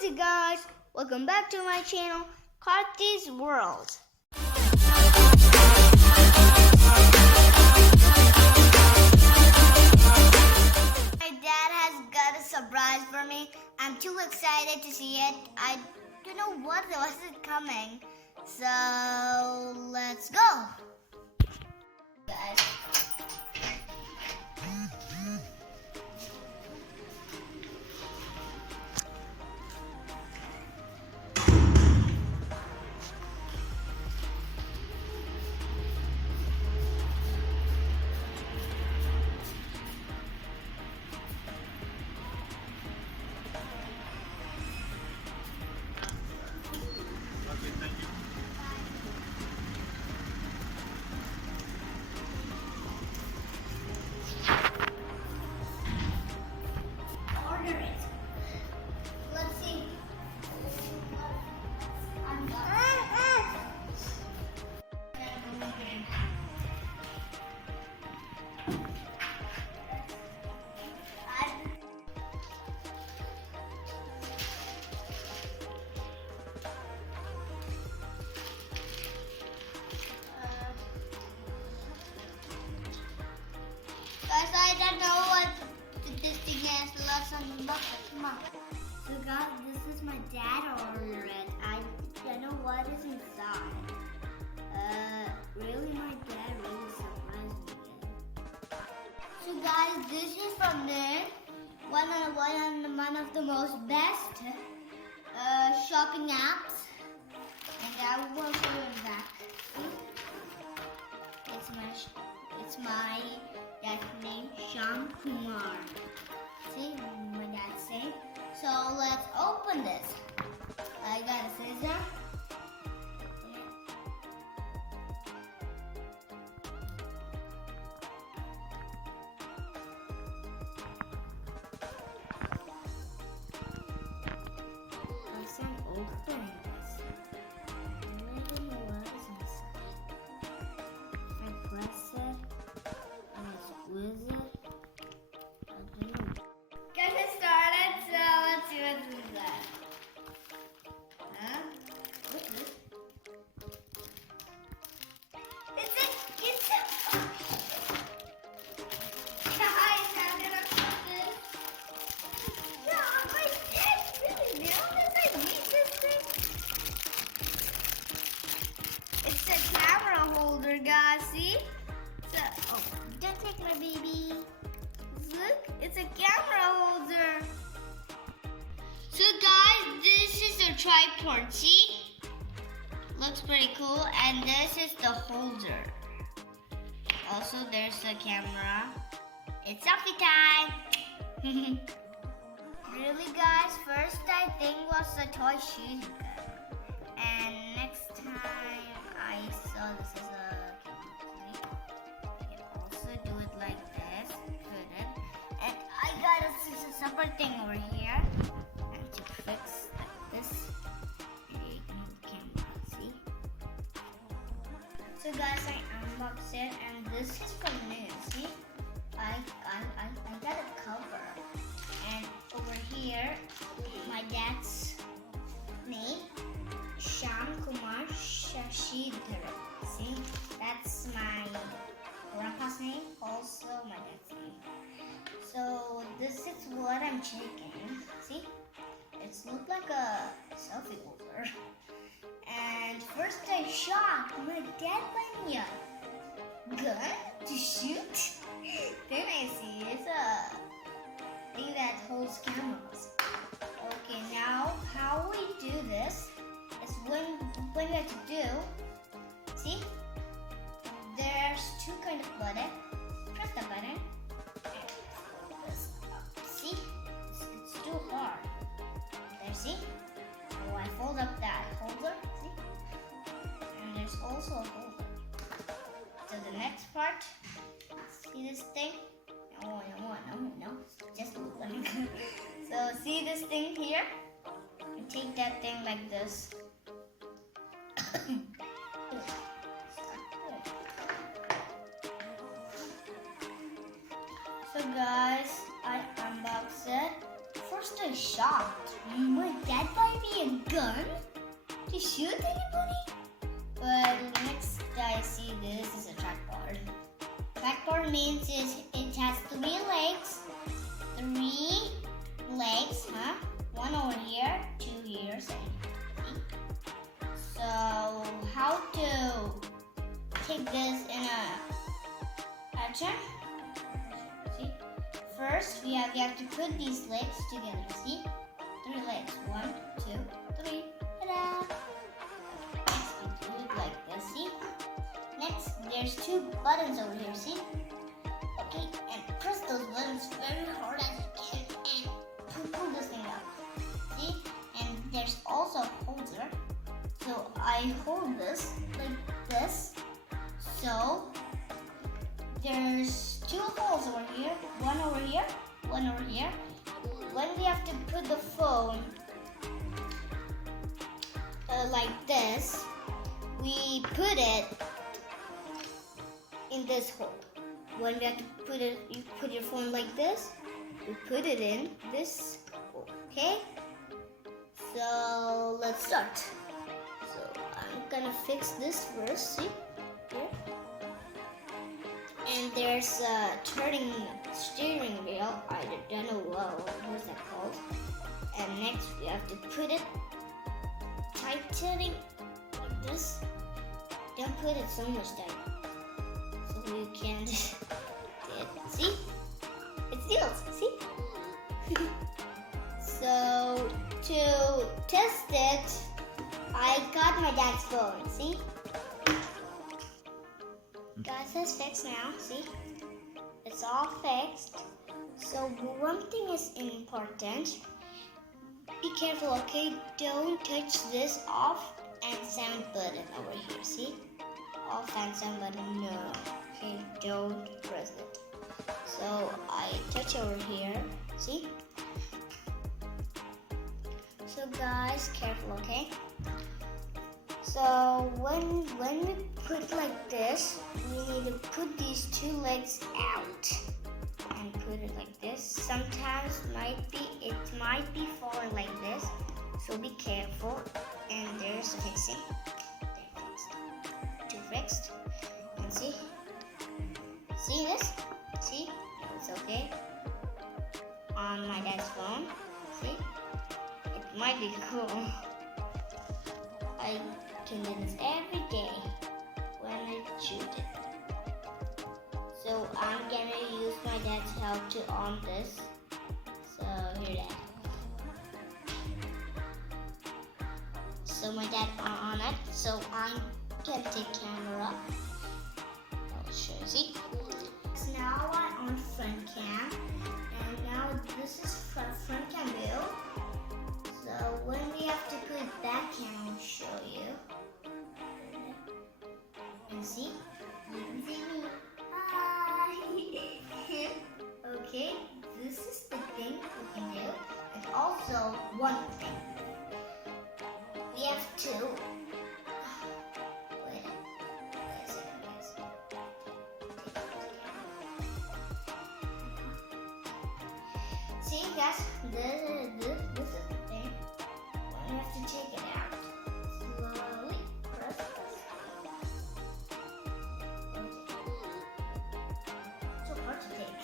what's it guys? Welcome back to my channel, Karti's World. My dad has got a surprise for me. I'm too excited to see it. I don't know what was it coming. So let's go. Guys. Guys, I don't know what this thing is. Let's unbox it. Come on. So guys, this is my dad ordered it. I don't know what is inside. Really, my dad really surprised me. So guys, this is from there. One of the most best shopping apps. And I will show you back. It's my dad's name, Shyam Kumar. See, my dad's name. So let's open this. I got a scissor. Let's open this. I don't know what is inside. If I press it. Guys, it started, so let's see what's inside. Huh? What's this? It's a guys, I'm gonna put this. Yeah, my dad really nailed this. I need this thing. It's a camera holder, guys. See? Oh, don't take my baby. Look, it's a camera holder. So guys, this is a tripod, see? Looks pretty cool. And this is the holder. Also, there's the camera. It's selfie time. Really guys, first I think was a toy shoe. And next time I saw this is a separate thing over here, and to fix like this, you can hold the camera. See? So guys, I unboxed it, and this is from new. See? I got a cover, and over here, my dad's name, Shyam Kumar Shashidhar. See? That's my grandpa's name, also my dad's name. So this is what I'm checking. See, it's looked like a selfie holder. And first I shot. My dad bought me a gun to shoot. Then I see it's a thing that holds cameras. Okay, now how we do this is when we have to do. See, there's two kind of button. Press the button. It's too hard. There, see? Oh, I fold up that holder, see? And there's also a holder. So the next part, see this thing? No, just one. So see this thing here? And take that thing like this. So guys, I unboxed it. first I shocked. Would that might be a gun to shoot anybody? But next I see this is a trackboard. Trackboard means it has 3 legs. 3 legs, huh? 1 over here, 2 here, see? So how to take this in a pattern? See? First we have to put these legs together, see? 3 legs. 1, 2, 3. Ta-da! Next we do it like this, see? Next there's 2 buttons over here, see? Okay, and press those buttons very hard as you can and pull this thing out. See? And there's also a holder. So I hold this like this. So there's 2 holes over here, 1 over here, 1 over here. When we have to put the phone like this, we put it in this hole. When we have to put it, you put your phone like this, you put it in this hole, okay? So let's start. So I'm gonna fix this first, see? Here. And there's a turning steering wheel. I don't know what's that called. And next we have to put it tightening like this. Don't put it so much tight, so you can't see? It seals, see? So to test it, I got my dad's phone, see? Guys, it's fixed now, see? It's all fixed. So one thing is important. Be careful, okay? Don't touch this off and sound button over here, see? Off and sound button, no. Okay, don't press it. So I touch over here, see? So guys, careful, okay? So when we put like this, we need to put these 2 legs out and put it like this. Sometimes it might be falling like this, so be careful. And there's the fixing. They're fixed. 2 fixed. And see this? See? It's okay. On my dad's phone. See? It might be cool. I can do this every day when I shoot it. So I'm gonna use my dad's help to on this. So here that. So my dad on it. So I'm gonna take camera. I'll show you. See? So now I'm on front cam, and now this is front cam view. So when we have to put back cam, I'll show you. And see? You can see me. Hi! Okay, this is the thing we can do. And also, one thing. We have to... Wait a second, guys. See, guys, this is the thing. We have to take it out. Slowly press this. So hard to take.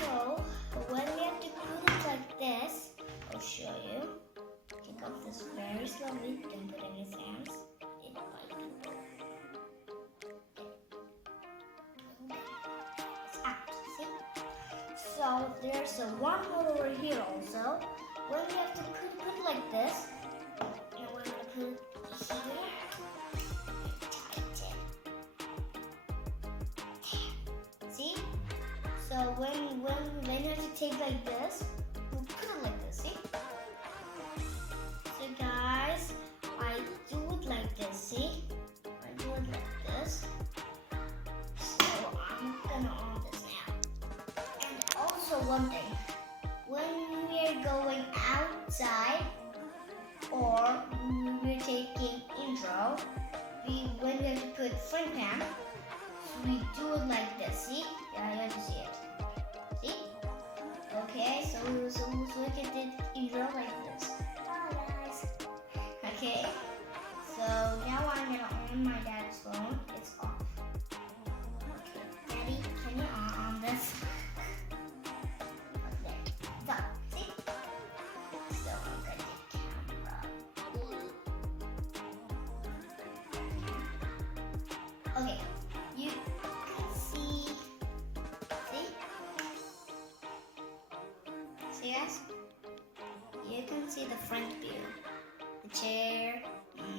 So when we have to put it like this, I'll show you. Take off this very slowly. Don't put any sounds. It might be broken. It's out. See? So there's a one more over here also. When we have to put it like this, and we're gonna put it here. Tighten. See? So when you have to take like this, we put it like this. See? So guys, I do it like this. See? I do it like this. So I'm gonna on this now. And also one thing, when we are going outside or we're taking intro, when we have to put front cam, so we do it like this. See? Yeah, you have to see it. we can do intro like this. Hi guys. Okay. So now I'm gonna on my dad's phone. It's off. Okay. Daddy, can you on this? Okay. So see? So I'm gonna do camera. Okay. You can see. See guys? You can see the front view. The chair,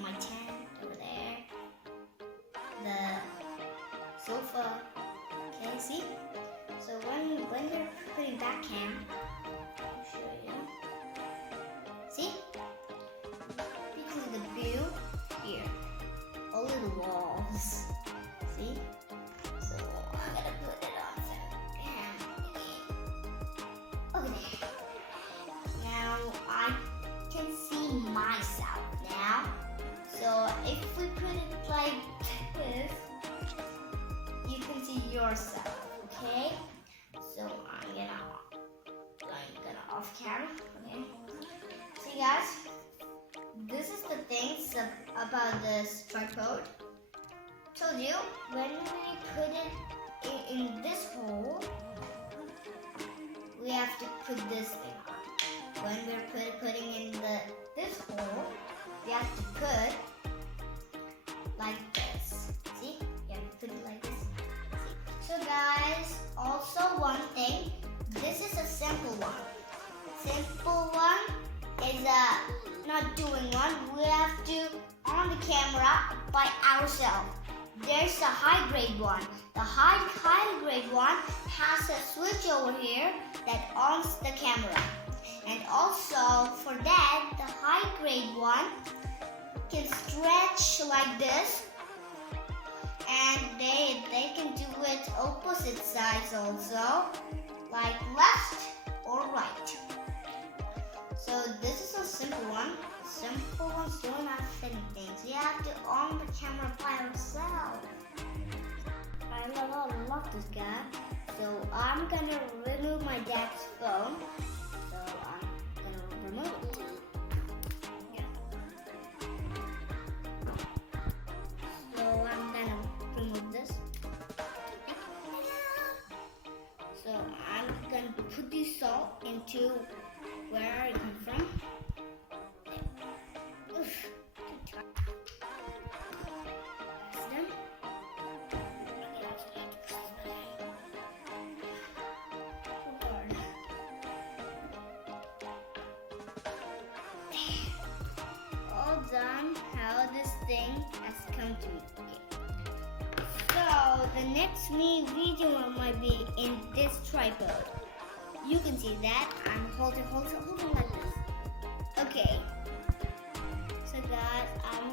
my tent over there, the sofa. Okay, see? So when you're putting that cam, I'll show you. See? You can see the view here. All of the walls. See? So I'm gonna put it on some cam over there. Now I can see myself now. So if we put it like this, you can see yourself, okay? So I'm gonna off camera, okay? See guys, this is the things about this tripod. Told you, when we put it in this hole, we have to put this thing on. When we're putting in this hole, we have to put like this. See? You have to put it like this. See? So guys, also one thing, this is a simple one. Simple one is not doing one. We have to on the camera by ourselves. There's a high grade one. The high grade one has a switch over here that ons the camera. And also for that, the high grade one can stretch like this, and they can do it opposite sides also, like left or right. So this is a simple one. Simple ones don't have any things. You have to on the camera by yourself. I love this guy. So I'm gonna remove my dad's phone. So I'm gonna remove it. Yeah. So I'm gonna remove this. So I'm gonna put this salt into where I come from. Oof, too tight. That's done. All done. How this thing has come to me. So the next video might be in this tripod. You can see that I'm holding like this. Okay. So guys, I'm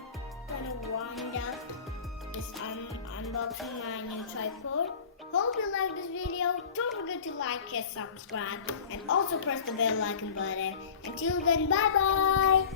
gonna wind up this unboxing my new tripod. Hope you like this video. Don't forget to like and subscribe, and also press the bell icon button. Until then, bye bye.